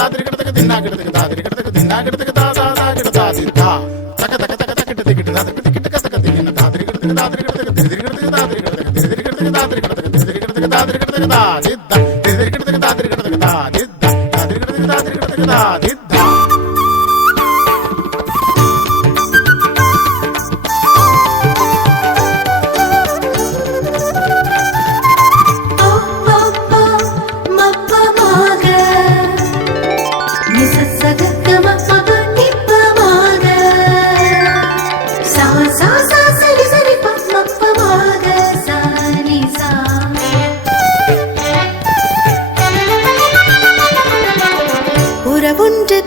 தாதிரிக்கிறதுக்கு தின்னா கிடத்துக்கு தாதிரிக்கிறதுக்கு தின்னா கிடத்துக்கு தாதா கிடத்தாதி தா தக தக தக தக்கிட்டு திக்கிட்டு தாதிரிக்கு திக்கிட்டு கசக்க திக்கின தாதிரிக்கிறதுக்கு தாதிரிக்கிறதுக்கு திரிக்கிறதுக்கு தாதிரிக்கிறதுக்கு திரிக்கிறதுக்கு தாதிரிக்கிறதுக்கு திரிக்கிறதுக்கு தாதிரிக்கிறதுக்கு தா தித்தா திரிக்கிறதுக்கு தாதிரிக்கிறதுக்கு தா தித்தா தாதிரிக்கிறதுக்கு தாதிரிக்கிறதுக்கு தா தித்தா உறவுண்டு